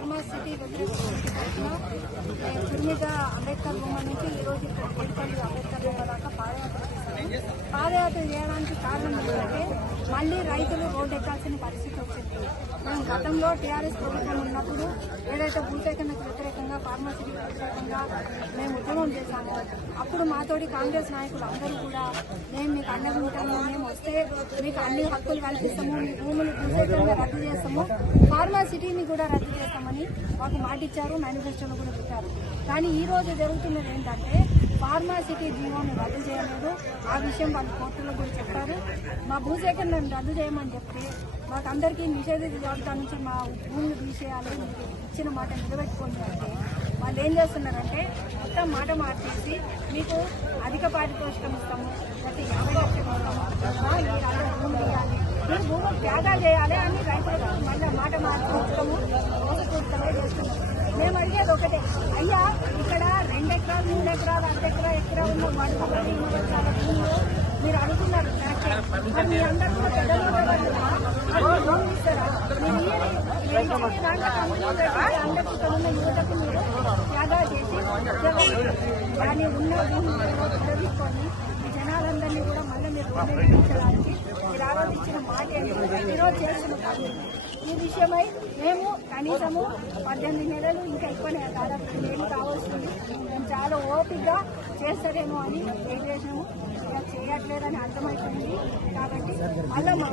Pharma city తరఫున తుర్మిద అంబేద్కర్ బొమ్మ నుంచి ఈరోజు ఇక్కడ అంబేద్కర్ బొమ్మ దాకా పాదయాత్ర చేయడానికి కారణం ఏంటంటే మళ్ళీ రైతులు రోడ్డు ఎక్కాల్సిన పరిస్థితి వచ్చింది. మేము గతంలో టీఆర్ఎస్ ప్రభుత్వం ఉన్నప్పుడు ఏదైతే భూసేకరణకు వ్యతిరేకంగా ఫార్మసీకి వ్యతిరేకంగా మేము ఉద్యమం చేశామో అప్పుడు మాతోటి కాంగ్రెస్ నాయకులు అందరూ కూడా మేము మీకు అండగా ఉంటాము, మేము వస్తే మీకు అన్ని హక్కులు కల్పిస్తాము, మీ భూములు భూసేకరణ రద్దు చేస్తాము, ఫార్మాసిటీని కూడా రద్దు చేస్తామని మాకు మాటిచ్చారు, మేనిఫెస్టోను కూడా పెట్టారు. కానీ ఈ రోజు జరుగుతున్నది ఏంటంటే ఫార్మాసిటీ జీవోని రద్దు చేయలేదు. ఆ విషయం వాళ్ళు కోర్టులో కూడా చెప్పారు. మా భూసేకరణను రద్దు చేయమని చెప్తే మాకందరికీ నిషేధిత జాబితా నుంచి మా భూములు తీసేయాలి, మీకు ఇచ్చిన మాట నిలబెట్టుకోండి అంటే వాళ్ళు ఏం చేస్తున్నారంటే మొత్తం మాట మార్చేసి మీకు అధిక పారితోషికం ఇస్తాము, ప్రతి 50 లక్షలు ఇస్తాము, మీరు అందరూ భూములు ఇవ్వాలి, మీరు భూములు త్యాగాలు చేయాలి అని రైతులకు మళ్ళీ మాట మార్చుకోవడము మోసపూరితంగా చేస్తున్నారు. మేము అడిగేది ఒకటే, అయ్యా ఇక్కడ 2 ఎకరాలు 3 ఎకరాలు ఎకరా ఉన్న బడుగులు యూనివర్సాల భూములు మీరు అడుగుతున్నారు కరెక్టే. మరి మీ అందరూ కూడా పెద్దలు భూములు ఇస్తారా? మీరు దాంట్లో ఉన్న యువతకు మీరు త్యాగాలు చేసి దాన్ని ఉన్న భూములు ఈ జనాలందరినీ కూడా మళ్ళీ మీరు నిర్వహించడానికి మీరు ఆరోపించిన మాట ఈరోజు చేస్తున్నారు. ఈ విషయమై మేము కనీసము 18 నెలలు ఇంకా ఎక్కువనే దాదాపు 2 ఏళ్ళు కావాల్సింది. మేము చాలా ఓపికగా చేస్తారేమో అని చేసాము, ఇలా చేయట్లేదని అర్థమవుతుంది. కాబట్టి మళ్ళీ మా